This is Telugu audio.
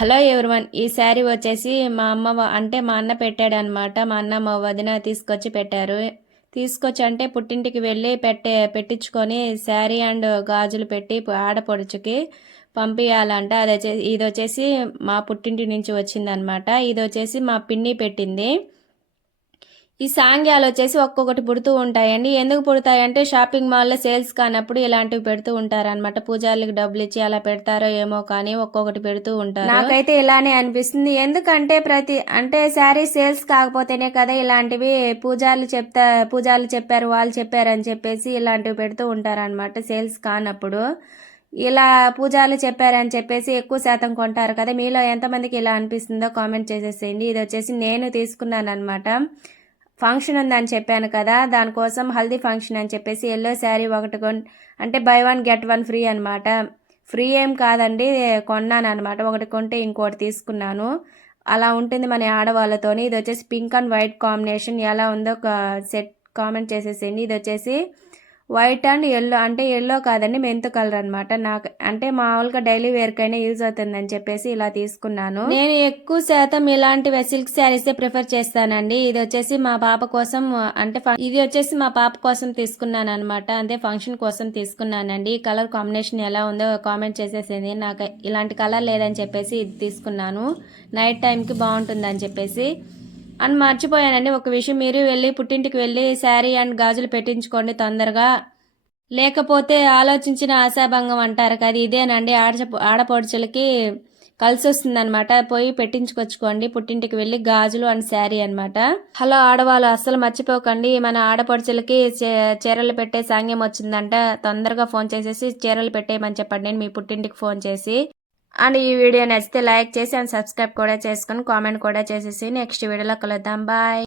హలో ఎవ్రీవన్, ఈ శారీ వచ్చేసి మా అంటే మా అన్న పెట్టాడనమాట. మా అన్న మా వదిన తీసుకొచ్చి పెట్టారు. తీసుకొచ్చి అంటే పుట్టింటికి వెళ్ళి పెట్టించుకొని శారీ అండ్ గాజులు పెట్టి ఆడపడుచుకి పంపించాలంట. ఇది వచ్చేసి మా పుట్టింటి నుంచి వచ్చిందనమాట. ఇది వచ్చేసి మా పిన్ని పెట్టింది. ఈ సాంగ్యాలు వచ్చేసి ఒక్కొక్కటి పుడుతూ ఉంటాయండి. ఎందుకు పుడతాయంటే షాపింగ్ మాల్లో సేల్స్ కానప్పుడు ఇలాంటివి పెడుతూ ఉంటారనమాట. పూజార్లకు డబ్బులు ఇచ్చి అలా పెడతారో ఏమో కానీ ఒక్కొక్కటి పెడుతూ ఉంటారు. నాకైతే ఇలానే అనిపిస్తుంది. ఎందుకంటే అంటే శారీ సేల్స్ కాకపోతేనే కదా ఇలాంటివి పూజార్లు చెప్పారు, వాళ్ళు చెప్పారు అని చెప్పేసి ఇలాంటివి పెడుతూ ఉంటారనమాట సేల్స్ కానప్పుడు. ఇలా పూజార్లు చెప్పారని చెప్పేసి ఎక్కువ శాతం కొంటారు కదా. మీలో ఎంతమందికి ఇలా అనిపిస్తుందో కామెంట్ చేసేసేయండి. ఇది వచ్చేసి నేను తీసుకున్నాను అనమాట. ఫంక్షన్ ఉందని చెప్పాను కదా, దానికోసం హల్దీ ఫంక్షన్ అని చెప్పేసి ఎల్లో శారీ ఒకటి అంటే by one get one free అనమాట. ఫ్రీ ఏం కాదండి, కొన్నాను అనమాట. ఒకటి కొంటే ఇంకోటి తీసుకున్నాను. అలా ఉంటుంది మన ఆడవాళ్ళతోని. ఇది వచ్చేసి పింక్ అండ్ వైట్ కాంబినేషన్. ఎలా ఉందో సెట్ కామెంట్ చేసేసేయండి. ఇది వచ్చేసి వైట్ అండ్ ఎల్లో, అంటే ఎల్లో కాదండి, మెంతు కలర్ అనమాట. నాకు అంటే మామూలుగా డైలీ వేర్కైనా యూజ్ అవుతుందని చెప్పేసి ఇలా తీసుకున్నాను. నేను ఎక్కువ శాతం ఇలాంటి సిల్క్ శారీసే ప్రిఫర్ చేస్తానండి. ఇది వచ్చేసి మా పాప కోసం, అంటే ఇది వచ్చేసి మా పాప కోసం తీసుకున్నాను అనమాట. అంటే ఫంక్షన్ కోసం తీసుకున్నానండి. ఈ కలర్ కాంబినేషన్ ఎలా ఉందో కామెంట్ చేసేసింది. నాకు ఇలాంటి కలర్ లేదని చెప్పేసి ఇది తీసుకున్నాను. నైట్ టైంకి బాగుంటుందని చెప్పేసి. అని మర్చిపోయానండి ఒక విషయం, మీరు వెళ్ళి పుట్టింటికి వెళ్ళి శారీ అండ్ గాజులు పెట్టించుకోండి తొందరగా. లేకపోతే ఆలోచించిన ఆశాభంగం అంటారు కదా, ఇదేనండి ఆడపడుచులకి కలిసి వస్తుందన్నమాట. పోయి పెట్టించుకొచ్చుకోండి పుట్టింటికి వెళ్ళి గాజులు అండ్ శారీ అనమాట. హలో ఆడవాళ్ళు, అస్సలు మర్చిపోకండి, మన ఆడపడుచులకి చీరలు పెట్టే సాంగ్యం వచ్చిందంట. తొందరగా ఫోన్ చేసేసి చీరలు పెట్టేయమని చెప్పండి నేను మీ పుట్టింటికి ఫోన్ చేసి. అండ్ ఈ వీడియో నచ్చితే లైక్ చేసి అండ్ సబ్స్క్రైబ్ కూడా చేసుకొని కామెంట్ కూడా చేసేసి నెక్స్ట్ వీడియోలో కలుద్దాం. బాయ్.